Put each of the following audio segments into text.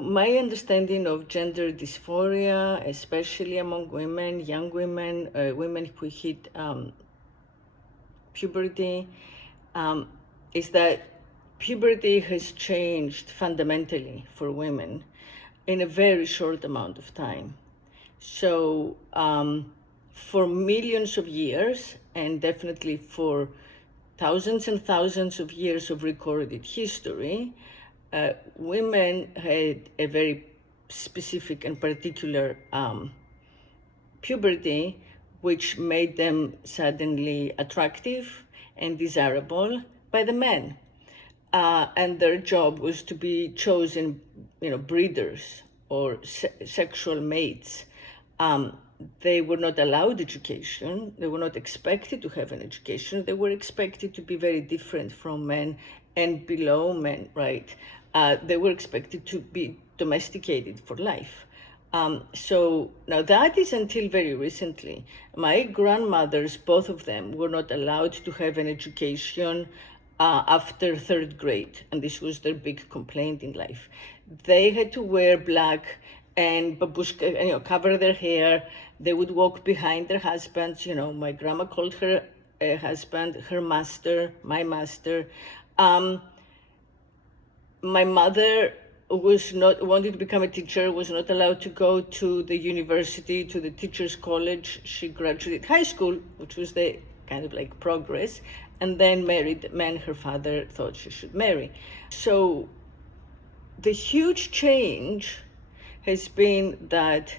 My understanding of gender dysphoria, especially among women, young women, women who hit puberty, is that puberty has changed fundamentally for women in a very short amount of time. So for millions of years, and definitely for thousands and thousands of years of recorded history, women had a very specific and particular puberty, which made them suddenly attractive and desirable by the men. And their job was to be chosen, breeders or sexual mates. They were not allowed education. They were not expected to have an education. They were expected to be very different from men and below men, right? They were expected to be domesticated for life. So now that is until very recently. My grandmothers, both of them, were not allowed to have an education after third grade, and this was their big complaint in life. They had to wear black and babushka, cover their hair. They would walk behind their husbands. My grandma called her husband her master, my master. My mother wanted to become a teacher, was not allowed to go to the university, to the teacher's college. She graduated high school, which was the kind of like progress, and then married the man her father thought she should marry. So the huge change has been that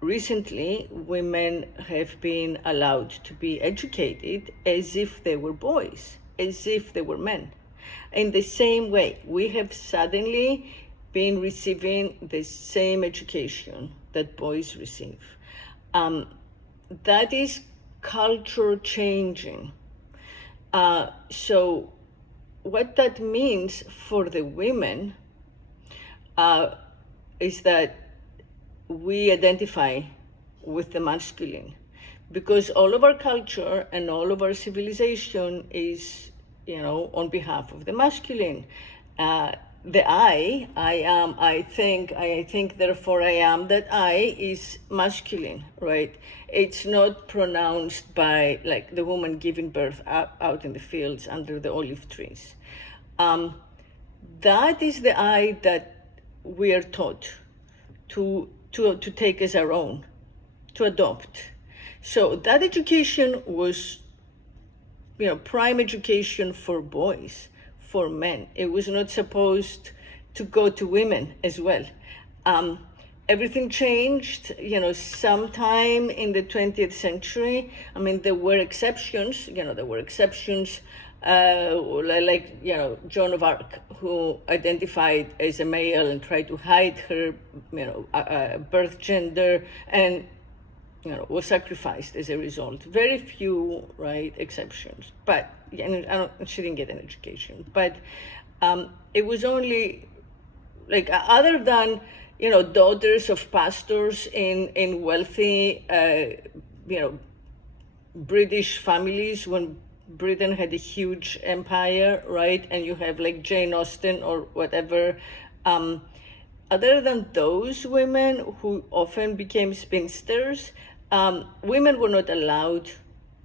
recently women have been allowed to be educated as if they were boys, as if they were men. In the same way, we have suddenly been receiving the same education that boys receive. That is culture changing. So what that means for the women is that we identify with the masculine, because all of our culture and all of our civilization is, on behalf of the masculine. The I am, I think, therefore I am, that I is masculine, right? It's not pronounced by like the woman giving birth out in the fields under the olive trees. That is the I that we are taught to take as our own, to adopt. So that education was, prime education for boys, for men. It was not supposed to go to women as well. Everything changed, sometime in the 20th century. I mean, there were exceptions, like Joan of Arc, who identified as a male and tried to hide her, birth gender, and was sacrificed as a result. Very few, right, exceptions. But she didn't get an education. But it was only like other than daughters of pastors in wealthy British families when Britain had a huge empire, right? And you have like Jane Austen or whatever. Other than those women who often became spinsters, women were not allowed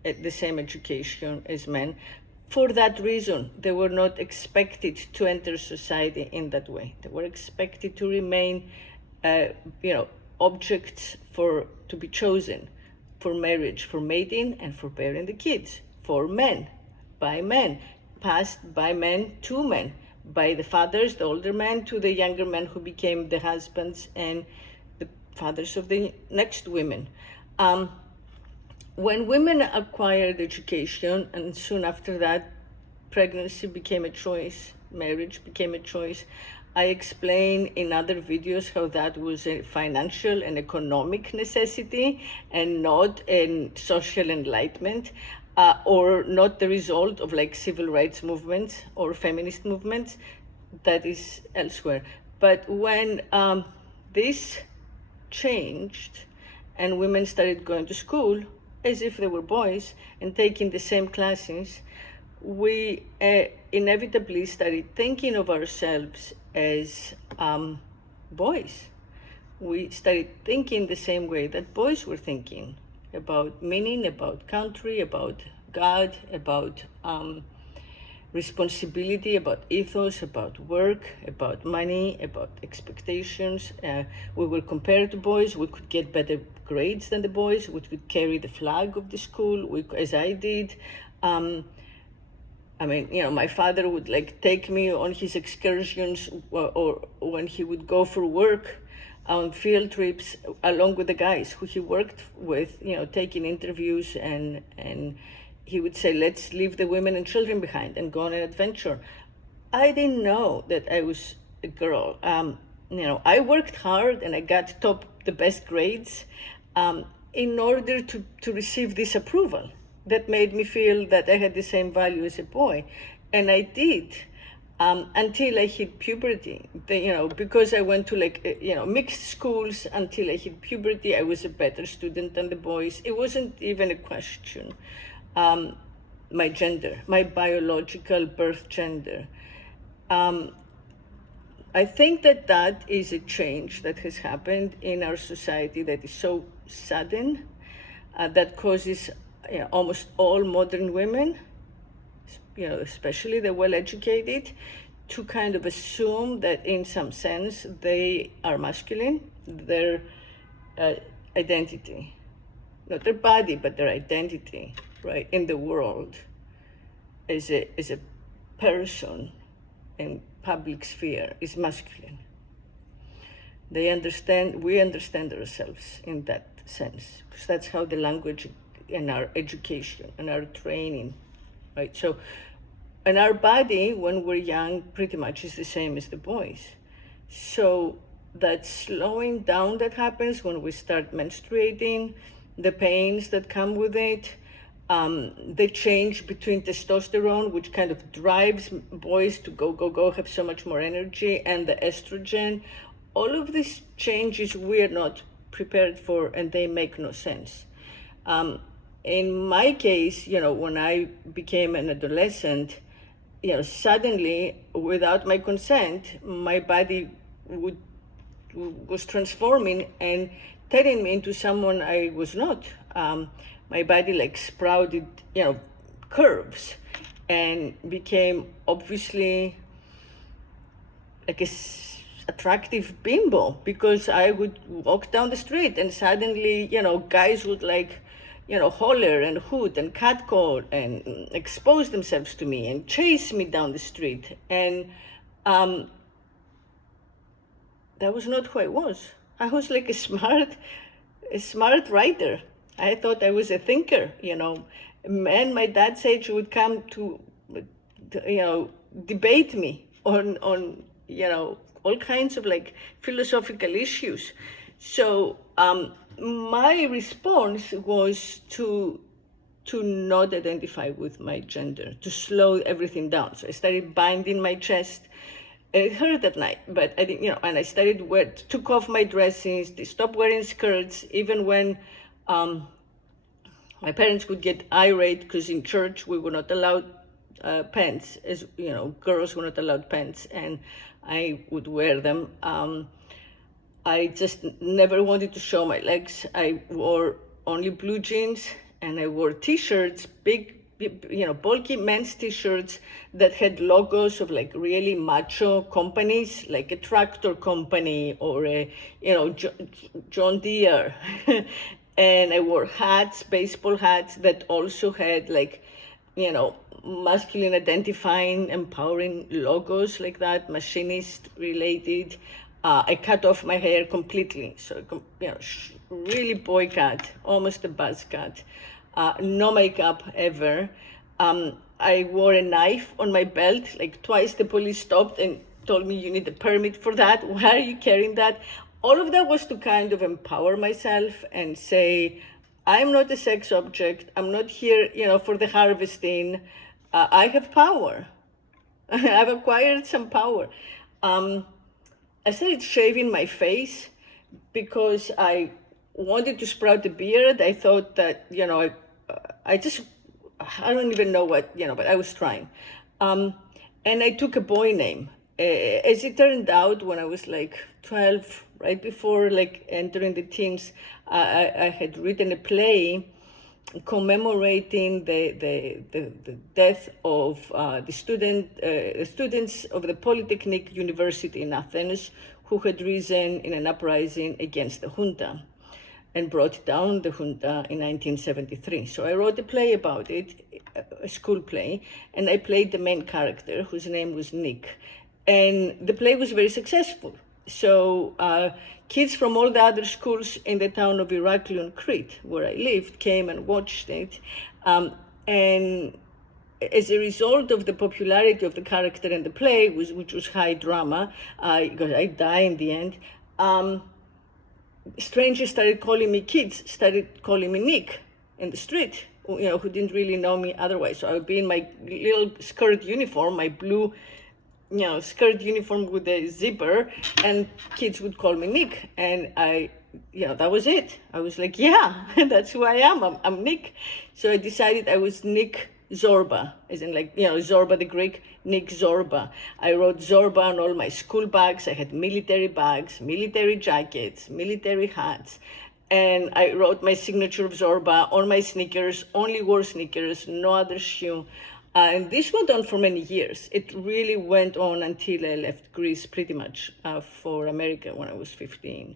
the same education as men. For that reason, they were not expected to enter society in that way. They were expected to remain, objects to be chosen for marriage, for mating, and for bearing the kids, for men, by men, passed by men to men, by the fathers, the older men, to the younger men who became the husbands and the fathers of the next women. When women acquired education, and soon after that, pregnancy became a choice, marriage became a choice, I explain in other videos how that was a financial and economic necessity and not a social enlightenment, or not the result of like civil rights movements or feminist movements. That is elsewhere. But when this changed and women started going to school as if they were boys and taking the same classes, we inevitably started thinking of ourselves as boys. We started thinking the same way that boys were thinking about meaning, about country, about God, about responsibility, about ethos, about work, about money, about expectations. We were compared to boys. We could get better grades than the boys. We could carry the flag of the school, as I did. I mean, my father would take me on his excursions, or when he would go for work on field trips along with the guys who he worked with, taking interviews, and he would say, let's leave the women and children behind and go on an adventure. I didn't know that I was a girl. I worked hard and I got the best grades in order to receive this approval that made me feel that I had the same value as a boy. And I did. Until I hit puberty, because I went to mixed schools until I hit puberty, I was a better student than the boys. It wasn't even a question. My gender, my biological birth gender. I think that is a change that has happened in our society that is so sudden, that causes almost all modern women, especially the well-educated, to kind of assume that in some sense they are masculine, their identity, not their body, but their identity, right, in the world as a person in public sphere is masculine. We understand ourselves in that sense, because that's how the language and our education and our training, right? So, and our body, when we're young, pretty much is the same as the boys. So that slowing down that happens when we start menstruating, the pains that come with it, the change between testosterone, which kind of drives boys to go, have so much more energy, and the estrogen, all of these changes we are not prepared for, and they make no sense. In my case, when I became an adolescent, suddenly, without my consent, my body was transforming and turning me into someone I was not. My body sprouted, curves, and became obviously like a attractive bimbo, because I would walk down the street and suddenly, guys would holler and hoot and catcall and expose themselves to me and chase me down the street. And that was not who I was. I was like a smart writer. I thought I was a thinker, Men my dad's age would come to debate me on all kinds of philosophical issues. So my response was to not identify with my gender, to slow everything down. So I started binding my chest. It hurt at night, but I didn't, and I took off my dresses, stopped wearing skirts, even when my parents would get irate, because in church we were not allowed pants, as girls were not allowed pants, and I would wear them. I just never wanted to show my legs. I wore only blue jeans, and I wore t-shirts, big, bulky men's t-shirts that had logos of really macho companies, like a tractor company or a, John Deere. And I wore hats, baseball hats that also had masculine identifying, empowering logos like that, machinist related. I cut off my hair completely, so really boy cut, almost a buzz cut. No makeup ever. I wore a knife on my belt, twice the police stopped and told me, you need a permit for that. Why are you carrying that? All of that was to kind of empower myself and say, I'm not a sex object. I'm not here, for the harvesting. I have power. I've acquired some power. I started shaving my face because I wanted to sprout a beard. I thought that, I don't even know what, but I was trying. And I took a boy name. As it turned out, when I was 12, right before like entering the teens, I had written a play commemorating the death of the students of the Polytechnic University in Athens who had risen in an uprising against the junta and brought down the junta in 1973. So I wrote a play about it, a school play, and I played the main character whose name was Nick. And the play was very successful. So kids from all the other schools in the town of Heraklion, Crete, where I lived, came and watched it. And as a result of the popularity of the character in the play, which was high drama, because I die in the end, strangers started calling me, kids started calling me Nick in the street, who didn't really know me otherwise. So I would be in my little skirt uniform, my blue skirt uniform with a zipper, and kids would call me Nick. And that was it. I was like, yeah, that's who I am. I'm Nick. So I decided I was Nick Zorba, as in Zorba the Greek, Nick Zorba. I wrote Zorba on all my school bags. I had military bags, military jackets, military hats. And I wrote my signature of Zorba on my sneakers, only wore sneakers, no other shoe. And this went on for many years. It really went on until I left Greece pretty much for America when I was 15.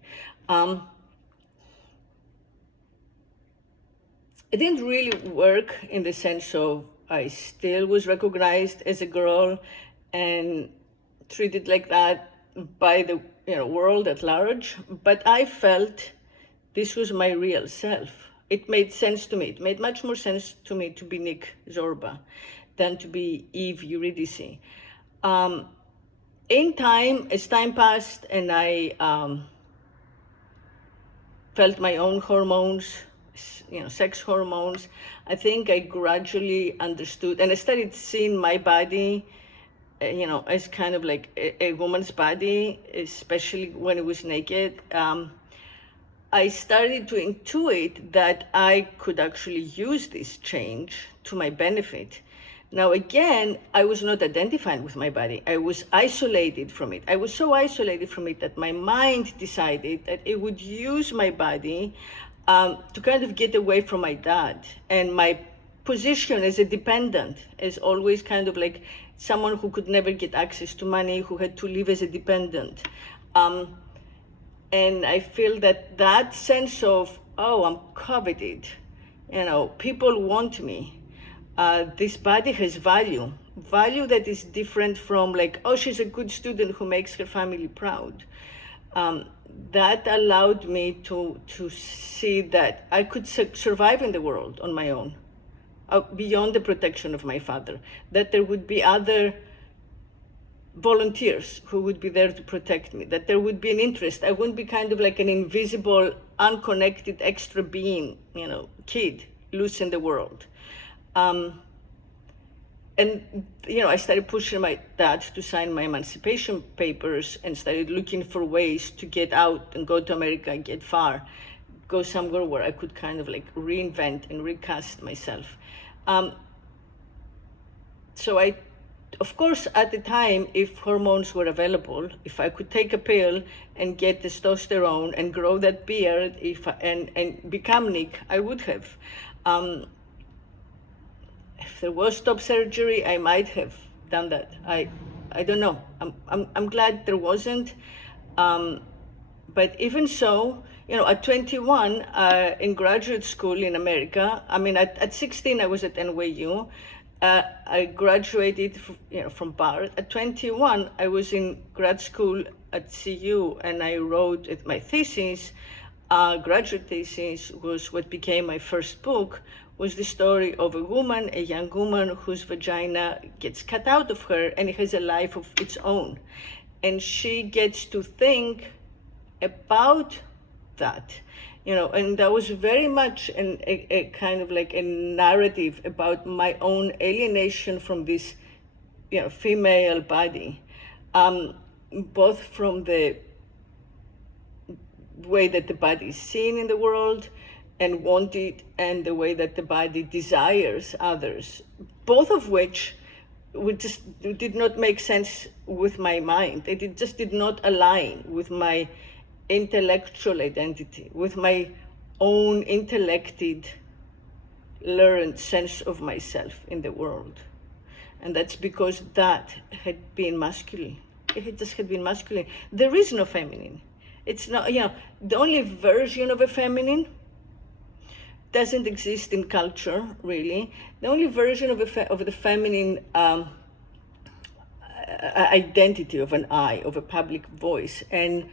It didn't really work in the sense of I still was recognized as a girl and treated like that by the world at large. But I felt this was my real self. It made sense to me. It made much more sense to me to be Nick Zorba than to be Eve Eurydice. As time passed and I felt my own hormones, sex hormones, I think I gradually understood, and I started seeing my body, as kind of like a woman's body, especially when it was naked. I started to intuit that I could actually use this change to my benefit. Now, again, I was not identifying with my body. I was isolated from it. I was so isolated from it that my mind decided that it would use my body to kind of get away from my dad. And my position as a dependent is always kind of like someone who could never get access to money, who had to live as a dependent. And I feel that sense of, oh, I'm coveted, people want me. This body has value that is different from like, oh, she's a good student who makes her family proud. That allowed me to see that I could survive in the world on my own, beyond the protection of my father, that there would be other volunteers who would be there to protect me, that there would be an interest. I wouldn't be kind of like an invisible, unconnected, extra being, kid, loose in the world. I started pushing my dad to sign my emancipation papers and started looking for ways to get out and go to America and get far, go somewhere where I could kind of like reinvent and recast myself. So of course, at the time, if hormones were available, if I could take a pill and get testosterone and grow that beard and become Nick, I would have. If there was top surgery, I might have done that. I don't know. I'm glad there wasn't. But even so, at 21, in graduate school in America, at 16, I was at NYU. I graduated from Bard. At 21, I was in grad school at CU, and I wrote my thesis. Graduate thesis was what became my first book, was the story of a young woman whose vagina gets cut out of her and it has a life of its own. And she gets to think about that, and that was very much a kind of like a narrative about my own alienation from this, female body, both from the way that the body is seen in the world and wanted, and the way that the body desires others, both of which did not make sense with my mind. It just did not align with my intellectual identity, with my own intellected, learned sense of myself in the world. And that's because that had been masculine. It just had been masculine. There is no feminine. It's not, the only version of a feminine doesn't exist in culture, really. The only version of the feminine identity of an I, of a public voice, and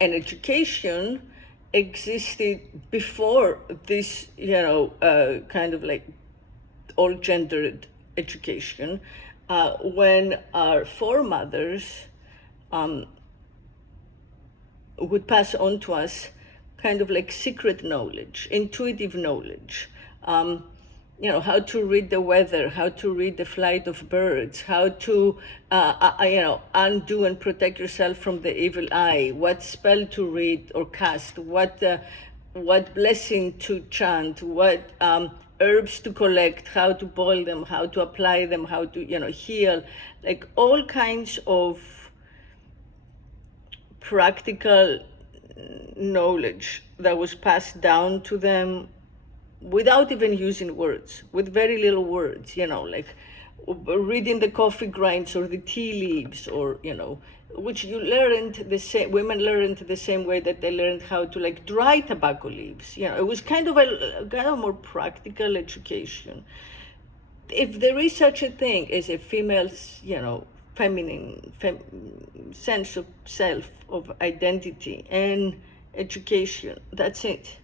education existed before this, kind of like all-gendered education, when our foremothers would pass on to us kind of like secret knowledge, intuitive knowledge, how to read the weather, how to read the flight of birds, how to, undo and protect yourself from the evil eye, what spell to read or cast, what blessing to chant, what herbs to collect, how to boil them, how to apply them, how to, heal, like all kinds of practical knowledge that was passed down to them without even using words, with very little words, like reading the coffee grinds or the tea leaves, or, which you learned women learned the same way that they learned how to like dry tobacco leaves. It was kind of a more practical education. If there is such a thing as a female's, feminine sense of self, of identity and education, that's it.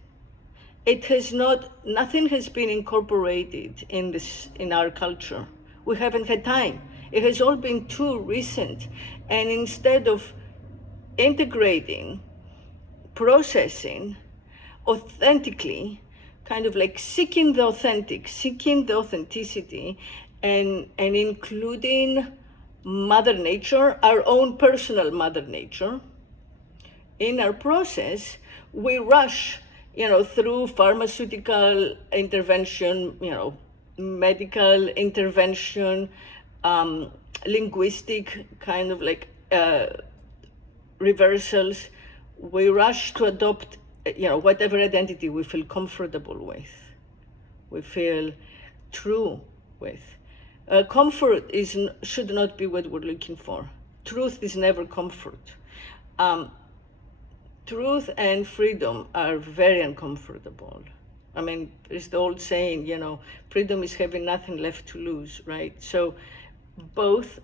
Nothing has been incorporated in our culture. We haven't had time. It has all been too recent. And instead of integrating, processing authentically, kind of like seeking the authenticity, and including Mother Nature, our own personal Mother Nature, in our process, we rush, through pharmaceutical intervention, medical intervention, linguistic kind of like reversals. We rush to adopt, whatever identity we feel comfortable with, we feel true with. Comfort should not be what we're looking for. Truth is never comfort. Truth and freedom are very uncomfortable. I mean, there's the old saying, freedom is having nothing left to lose, right? So both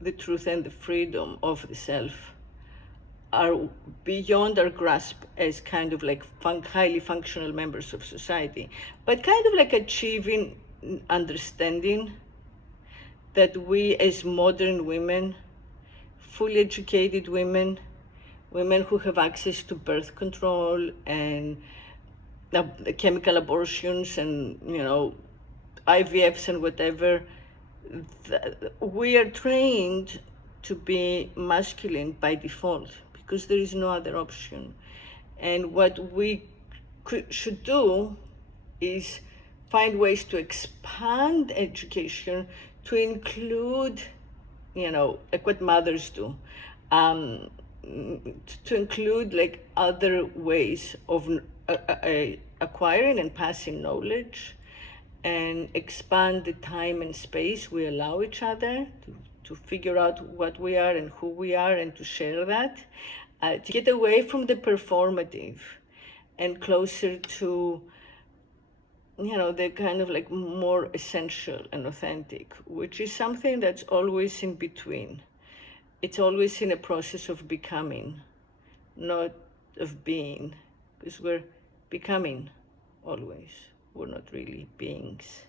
the truth and the freedom of the self are beyond our grasp as kind of like highly functional members of society, but kind of like achieving understanding that we as modern women, fully educated women who have access to birth control and chemical abortions and, IVFs and whatever, we are trained to be masculine by default because there is no other option. And what we should do is find ways to expand education to include, like what mothers do, to include like other ways of acquiring and passing knowledge, and expand the time and space we allow each other to figure out what we are and who we are, and to share that, to get away from the performative and closer to, the kind of like more essential and authentic, which is something that's always in between. It's always in a process of becoming, not of being, because we're becoming always. We're not really beings.